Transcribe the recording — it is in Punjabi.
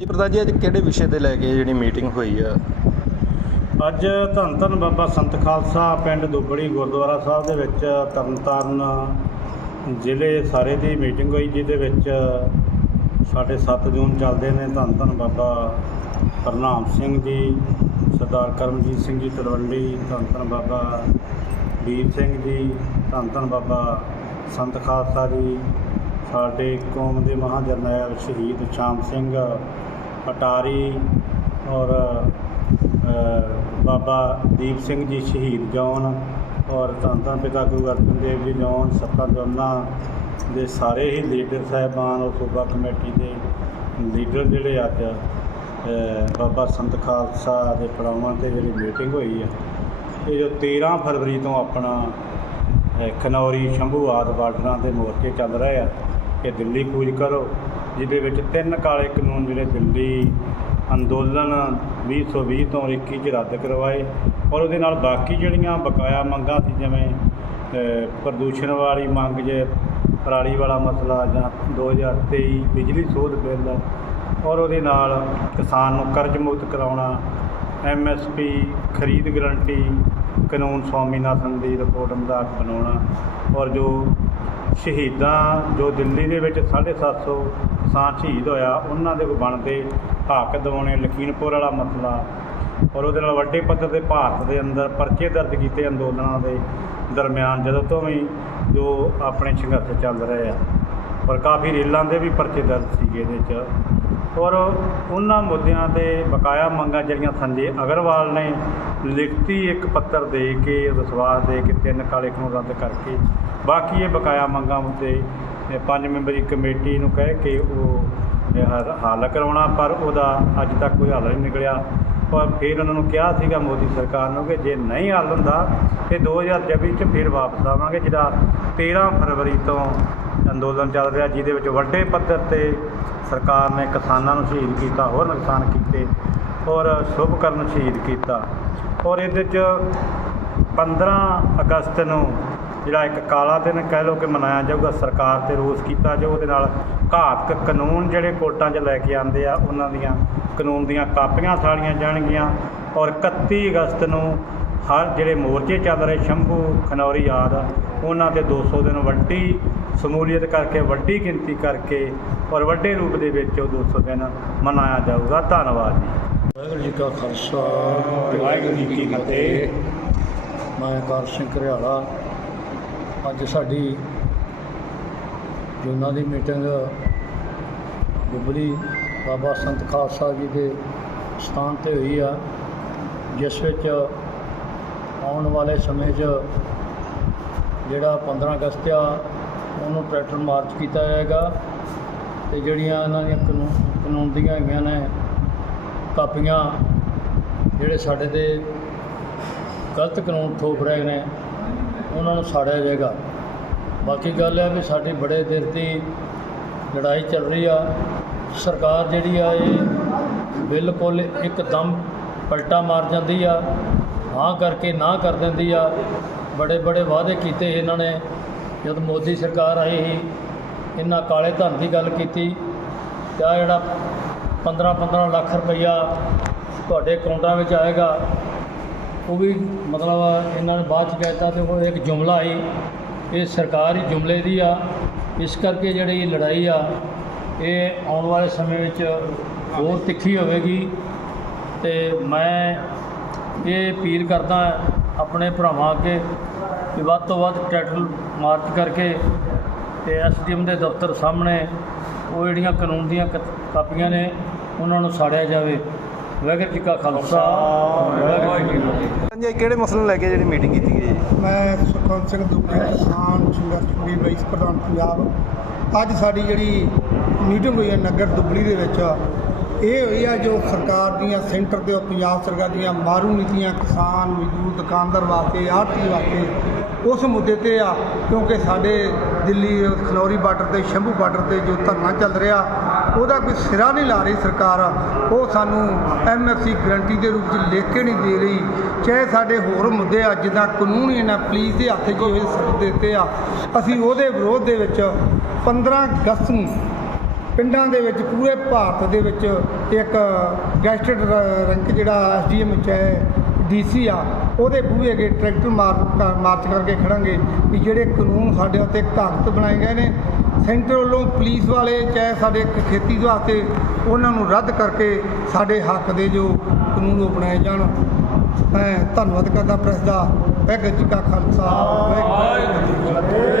ਜੀ ਪ੍ਰਧਾਨ ਜੀ, ਅੱਜ ਕਿਹੜੇ ਵਿਸ਼ੇ ਤੇ ਲੈ ਕੇ ਜਿਹੜੀ ਮੀਟਿੰਗ ਹੋਈ ਆ? ਅੱਜ ਧੰਨ ਧੰਨ ਬਾਬਾ ਸੰਤ ਖਾਲਸਾ ਪਿੰਡ ਦੁੱਬੜੀ ਗੁਰਦੁਆਰਾ ਸਾਹਿਬ ਦੇ ਵਿੱਚ ਤਰਨਤਾਰਨ ਜ਼ਿਲ੍ਹੇ ਸਾਰੇ ਦੀ ਮੀਟਿੰਗ ਹੋਈ, ਜਿਹਦੇ ਵਿੱਚ ਸਾਡੇ 7 ਜੂਨ ਚੱਲਦੇ ਨੇ। ਧੰਨ ਧੰਨ ਬਾਬਾ ਹਰਨਾਮ ਸਿੰਘ ਜੀ, ਸਰਦਾਰ ਕਰਮਜੀਤ ਸਿੰਘ ਜੀ ਤਲਵੰਡੀ, ਧੰਨ ਧੰਨ ਬਾਬਾ ਵੀਰ ਸਿੰਘ ਜੀ, ਧੰਨ ਧੰਨ ਬਾਬਾ ਸੰਤ ਖਾਲਸਾ ਜੀ, ਸਾਡੇ ਕੌਮ ਦੇ ਮਹਾਜਰਨੈਲ ਸ਼ਹੀਦ ਸ਼ਾਮ ਸਿੰਘ ਅਟਾਰੀ ਔਰ ਬਾਬਾ ਦੀਪ ਸਿੰਘ ਜੀ ਸ਼ਹੀਦ ਜੌਨ ਔਰ ਧੰਨ ਪਿਤਾ ਗੁਰੂ ਅਰਜਨ ਦੇਵ ਜੀ ਜੌਨ ਸੱਤਾ ਜੋਨਾਂ ਦੇ ਸਾਰੇ ਹੀ ਲੀਡਰ ਸਾਹਿਬਾਨ ਔਰ ਸੂਬਾ ਕਮੇਟੀ ਦੇ ਲੀਡਰ ਜਿਹੜੇ ਅੱਜ ਬਾਬਾ ਸੰਤ ਖਾਲਸਾ ਦੇ ਪੜਾਵਾਂ ਤੇ ਜਿਹੜੀ ਮੀਟਿੰਗ ਹੋਈ ਹੈ ਇਹ ਜੋ 13 ਫਰਵਰੀ ਤੋਂ ਆਪਣਾ ਅ, ਖਨੌਰੀ ਸ਼ੰਭੂਆਦ ਬਾਰਡਰਾਂ ਦੇ ਮੋਰਚੇ ਚੱਲ ਰਹੇ ਆ ਕਿ ਦਿੱਲੀ ਕੂਚ ਕਰੋ। ਜਿਹਦੇ ਵਿੱਚ ਤਿੰਨ ਕਾਲੇ ਕਾਨੂੰਨ ਜਿਹੜੇ ਦਿੱਲੀ ਅੰਦੋਲਨ 2020 ਤੋਂ 21 ਚ ਰੱਦ ਕਰਵਾਏ ਔਰ ਉਹਦੇ ਨਾਲ ਬਾਕੀ ਜਿਹੜੀਆਂ ਬਕਾਇਆ ਮੰਗਾਂ ਸੀ ਜਿਵੇਂ ਪ੍ਰਦੂਸ਼ਣ ਵਾਲੀ ਮੰਗ ਜੇ, ਪਰਾਲੀ ਵਾਲਾ ਮਸਲਾ ਜਾਂ 2023 ਬਿਜਲੀ ਸੋਧ ਬਿੱਲ ਔਰ ਉਹਦੇ ਨਾਲ ਕਿਸਾਨ ਨੂੰ ਕਰਜ਼ ਮੁਕਤ ਕਰਾਉਣਾ ਐਮਐਸਪੀ ਖਰੀਦ ਗਰੰਟੀ, ਕਾਨੂੰਨ ਸਵਾਮੀਨਾਥਨ ਦੀ ਰਿਪੋਰਟ ਮੁਤਾਬਕ ਬਣਾਉਣਾ ਔਰ ਜੋ ਸ਼ਹੀਦਾਂ ਜੋ ਦਿੱਲੀ ਦੇ ਵਿੱਚ 750 ਕਿਸਾਨ ਸ਼ਹੀਦ ਹੋਇਆ, ਉਹਨਾਂ ਦੇ ਬਣਦੇ ਹੱਕ ਦਿਵਾਉਣੇ ਲਖੀਮਪੁਰ ਵਾਲਾ ਮਸਲਾ ਔਰ ਉਹਦੇ ਨਾਲ ਵੱਡੇ ਪੱਧਰ ਤੇ ਭਾਰਤ ਦੇ ਅੰਦਰ ਪਰਚੇ ਦਰਜ ਕੀਤੇ ਅੰਦੋਲਨਾਂ ਦੇ ਦਰਮਿਆਨ, ਜਦੋਂ ਤੋਂ ਵੀ ਜੋ ਆਪਣੇ ਸੰਘਰਸ਼ ਚੱਲ ਰਹੇ ਆ ਔਰ ਕਾਫੀ ਰੇਲਾਂ ਦੇ ਵੀ ਪਰਚੇ ਦਰਜ ਸੀਗੇ ਇਹਦੇ 'ਚ ਔਰ ਉਹਨਾਂ ਮੁੱਦਿਆਂ ਤੇ ਬਕਾਇਆ ਮੰਗਾਂ ਜਿਹੜੀਆਂ ਸੰਜੇ ਅਗਰਵਾਲ ਨੇ ਲਿਖਤੀ ਇੱਕ ਪੱਤਰ ਦੇ ਕੇ ਵਿਸ਼ਵਾਸ ਦੇ ਕੇ ਤਿੰਨ ਕਾਲੇ ਕਾਨੂੰਨ ਰੱਦ ਕਰਕੇ ਬਾਕੀ ਇਹ ਬਕਾਇਆ ਮੰਗਾਂ ਉੱਤੇ ਪੰਜ ਮੈਂਬਰੀ ਕਮੇਟੀ ਨੂੰ ਕਹਿ ਕੇ ਉਹ ਹੱਲ- ਹੱਲ ਕਰਾਉਣਾ, ਪਰ ਉਹਦਾ ਅੱਜ ਤੱਕ ਕੋਈ ਹੱਲ ਨਹੀਂ ਨਿਕਲਿਆ। ਔਰ ਫਿਰ ਉਹਨਾਂ ਨੂੰ ਕਿਹਾ ਸੀਗਾ ਮੋਦੀ ਸਰਕਾਰ ਨੂੰ ਕਿ ਜੇ ਨਹੀਂ ਹੱਲ ਹੁੰਦਾ, ਤੇ 2024 ਚ ਫਿਰ ਵਾਪਸ ਆਵਾਂਗੇ, ਜਿਹੜਾ 13 ਫਰਵਰੀ ਤੋਂ ਅੰਦੋਲਨ ਚੱਲ ਰਿਹਾ, ਜਿਹਦੇ ਵਿੱਚ ਵੱਡੇ ਪੱਧਰ ਤੇ ਸਰਕਾਰ ਨੇ ਕਿਸਾਨਾਂ ਨੂੰ ਸ਼ਹੀਦ ਕੀਤਾ, ਹੋਰ ਨੁਕਸਾਨ ਕੀਤੇ, ਔਰ ਸ਼ੁਭਕਰਨ ਸ਼ਹੀਦ ਕੀਤਾ। ਔਰ ਇਹਦੇ 'ਚ 15 ਅਗਸਤ ਨੂੰ ਜਿਹੜਾ ਇੱਕ ਕਾਲਾ ਦਿਨ ਕਹਿ ਲਓ ਕਿ ਮਨਾਇਆ ਜਾਊਗਾ, ਸਰਕਾਰ ਤੇ ਰੋਸ ਕੀਤਾ ਜੋ ਉਹਦੇ ਨਾਲ ਘਾਤਕ ਕਾਨੂੰਨ ਜਿਹੜੇ ਕੋਰਟਾਂ 'ਚ ਲੈ ਕੇ ਆਉਂਦੇ ਆ, ਉਹਨਾਂ ਦੀਆਂ ਕਾਨੂੰਨ ਦੀਆਂ ਕਾਪੀਆਂ ਸਾੜੀਆਂ ਜਾਣਗੀਆਂ ਔਰ 31 ਅਗਸਤ ਨੂੰ ਹਰ ਜਿਹੜੇ ਮੋਰਚੇ ਚੱਲ ਰਹੇ, ਸ਼ੰਭੂ, ਖਨੌਰੀ ਆਦ, ਉਹਨਾਂ ਦੇ 200 ਦਿਨ ਵੱਡੀ ਸਮੂਲੀਅਤ ਕਰਕੇ, ਵੱਡੀ ਗਿਣਤੀ ਕਰਕੇ ਔਰ ਵੱਡੇ ਰੂਪ ਦੇ ਵਿੱਚ ਉਹ 200 ਦਿਨ ਮਨਾਇਆ ਜਾਊਗਾ। ਧੰਨਵਾਦ ਜੀ। ਵਾਹਿਗੁਰੂ ਜੀ ਕਾ ਖਾਲਸਾ, ਵਾਹਿਗੁਰੂ ਜੀ ਕੀ ਫਤਿਹ। ਮੈਂ ਕਾਰ ਸਿੰਘ ਘਰਿਆਲਾ। ਅੱਜ ਸਾਡੀ ਜੂਨਾਂ ਦੀ ਮੀਟਿੰਗ ਦੁਬਲੀ ਬਾਬਾ ਸੰਤ ਖਾਲਸਾ ਜੀ ਦੇ ਸਥਾਨ ਤੇ ਹੋਈ ਆ, ਜਿਸ ਵਿੱਚ ਆਉਣ ਵਾਲੇ ਸਮੇਂ 'ਚ ਜਿਹੜਾ 15 ਅਗਸਤ ਆ, ਉਹਨੂੰ ਟਰੈਕਟਰ ਮਾਰਚ ਕੀਤਾ ਜਾਏਗਾ ਤੇ ਜਿਹੜੀਆਂ ਇਹਨਾਂ ਦੀਆਂ ਕਾਨੂੰਨ ਕਾਨੂੰਨ ਦੀਆਂ ਹੈਗੀਆਂ ਨੇ, ਕਾਪੀਆਂ ਜਿਹੜੇ ਸਾਡੇ ਤੇ ਗਲਤ ਕਾਨੂੰਨ ਥੋਪ ਰਹੇ ਨੇ ਉਹਨਾਂ ਨੂੰ ਸਾੜਿਆ ਜਾਏਗਾ। ਬਾਕੀ ਗੱਲ ਹੈ ਵੀ ਸਾਡੀ ਬੜੇ ਦਿਨ ਦੀ ਲੜਾਈ ਚੱਲ ਰਹੀ ਆ। ਸਰਕਾਰ ਜਿਹੜੀ ਆ, ਇਹ ਬਿਲਕੁਲ ਇੱਕਦਮ ਪਲਟਾ ਮਾਰ ਜਾਂਦੀ ਆ। ਹਾਂ ਕਰਕੇ, ਨਾ ਕਰ ਦਿੰਦੀ ਆ। ਬੜੇ ਬੜੇ ਵਾਅਦੇ ਕੀਤੇ ਇਹਨਾਂ ਨੇ। ਜਦ ਮੋਦੀ ਸਰਕਾਰ ਆਈ ਸੀ, ਇਹਨਾਂ ਕਾਲੇ ਧਨ ਦੀ ਗੱਲ ਕੀਤੀ। ਤੇ ਆਹ ਜਿਹੜਾ 15 15 ਲੱਖ ਰੁਪਈਆ ਤੁਹਾਡੇ ਅਕਾਊਂਟਾਂ ਵਿੱਚ ਆਏਗਾ ਉਹ ਵੀ ਮਤਲਬ ਇਹਨਾਂ ਨੇ ਬਾਅਦ ਚ ਕਹਿਤਾ ਤੇ ਉਹ ਇੱਕ ਜੁਮਲਾ ਆਈ ਇਹ ਸਰਕਾਰ ਹੀ ਜੁਮਲੇ ਦੀ ਆ। ਇਸ ਕਰਕੇ ਜਿਹੜੀ ਲੜਾਈ ਆ, ਇਹ ਆਉਣ ਵਾਲੇ ਸਮੇਂ ਵਿੱਚ ਹੋਰ ਤਿੱਖੀ ਹੋਵੇਗੀ ਤੇ ਮੈਂ ਇਹ ਅਪੀਲ ਕਰਦਾ ਆਪਣੇ ਭਰਾਵਾਂ ਅੱਗੇ ਕਿ ਵੱਧ ਤੋਂ ਵੱਧ ਟਰੈਕਟਰ ਮਾਰਚ ਕਰਕੇ ਤੇ ਐਸਡੀਐਮ ਦੇ ਦਫ਼ਤਰ ਸਾਹਮਣੇ ਉਹ ਜਿਹੜੀਆਂ ਕਾਨੂੰਨ ਦੀਆਂ ਕ- ਕਾਪੀਆਂ ਨੇ, ਉਹਨਾਂ ਨੂੰ ਸਾੜਿਆ ਜਾਵੇ। ਵਾਹਿਗੁਰੂ ਜੀ ਕਾ ਖਾਲਸਾ ਵਾਹਿਗੁਰੂ ਜੀ ਕੀ ਫਤਿਹ। ਕਿਹੜੇ ਮਸਲੇ ਨੂੰ ਲੈ ਕੇ ਜਿਹੜੀ ਮੀਟਿੰਗ ਕੀਤੀ ਗਈ ਜੀ? ਮੈਂ ਸੁਖਵੰਤ ਸਿੰਘ ਦੁੱਗੇ ਕਿਸਾਨ ਸੰਘਰਸ਼ ਕਮੇਟੀ ਵਾਈਸ ਪ੍ਰਧਾਨ ਪੰਜਾਬ। ਅੱਜ ਸਾਡੀ ਜਿਹੜੀ ਮੀਟਿੰਗ ਹੋਈ ਹੈ ਨਗਰ ਦੁਬਲੀ ਦੇ ਵਿੱਚ ਇਹ ਹੋਈ ਆ ਜੋ ਸਰਕਾਰ ਦੀਆਂ ਸੈਂਟਰ ਤੇ ਔਰ ਪੰਜਾਬ ਸਰਕਾਰ ਦੀਆਂ ਮਾਰੂ ਨੀਤੀਆਂ ਕਿਸਾਨ ਮਜ਼ਦੂਰ ਦੁਕਾਨਦਾਰ ਵਾਸਤੇ ਆੜ੍ਹਤੀ ਵਾਸਤੇ ਉਸ ਮੁੱਦੇ ਤੇ ਆ ਕਿਉਂਕਿ ਸਾਡੇ ਦਿੱਲੀ ਖਨੌਰੀ ਬਾਰਡਰ ਤੇ ਸ਼ੰਭੂ ਬਾਰਡਰ ਤੇ ਜੋ ਧਰਨਾ ਚੱਲ ਰਿਹਾ ਉਹਦਾ ਕੋਈ ਸਿਰਾ ਨਹੀਂ ਲਾ ਰਹੀ ਸਰਕਾਰ। ਉਹ ਸਾਨੂੰ ਐਮਐਫਸੀ ਗਰੰਟੀ ਦੇ ਰੂਪ 'ਚ ਲਿਖ ਕੇ ਨਹੀਂ ਦੇ ਰਹੀ। ਚਾਹੇ ਸਾਡੇ ਹੋਰ ਮੁੱਦੇ ਆ, ਜਿੱਦਾਂ ਕਾਨੂੰਨ ਹੀ ਇਹਨਾਂ ਪੁਲਿਸ ਦੇ ਹੱਥ 'ਚ ਹੋਏ ਸਖਤ ਦਿੱਤੇ ਆ। ਅਸੀਂ ਉਹਦੇ ਵਿਰੋਧ ਦੇ ਵਿੱਚ 15 ਅਗਸਤ ਨੂੰ ਪਿੰਡਾਂ ਦੇ ਵਿੱਚ ਪੂਰੇ ਭਾਰਤ ਦੇ ਵਿੱਚ ਇੱਕ ਗੈਸਟਡ ਰੈਂਕ ਜਿਹੜਾ ਐਸਡੀਐਮ ਚਾਹੇ ਡੀਸੀ ਆ, ਉਹਦੇ ਬੂਹੇ ਅੱਗੇ ਟਰੈਕਟਰ ਮਾਰ ਮਾਰਚ ਕਰਕੇ ਖੜਾਂਗੇ ਵੀ ਜਿਹੜੇ ਕਾਨੂੰਨ ਸਾਡੇ ਉੱਤੇ ਘਾਤਕ ਬਣਾਏ ਗਏ ਨੇ, ਸੈਂਟਰ ਵੱਲੋਂ ਪੁਲਿਸ ਵਾਲੇ ਚਾਹੇ ਸਾਡੇ ਖ- ਖੇਤੀ ਵਾਸਤੇ ਉਹਨਾਂ ਨੂੰ ਰੱਦ ਕਰਕੇ ਸਾਡੇ ਹੱਕ ਦੇ ਜੋ ਕਾਨੂੰਨ ਉਹ ਬਣਾਏ ਜਾਣ। ਮੈਂ ਧੰਨਵਾਦ ਕਰਦਾ ਪ੍ਰੈਸ ਦਾ। ਵਾਹਿਗੁਰੂ ਜੀ ਕਾ ਖਾਲਸਾ, ਵਾਹਿਗੁਰੂ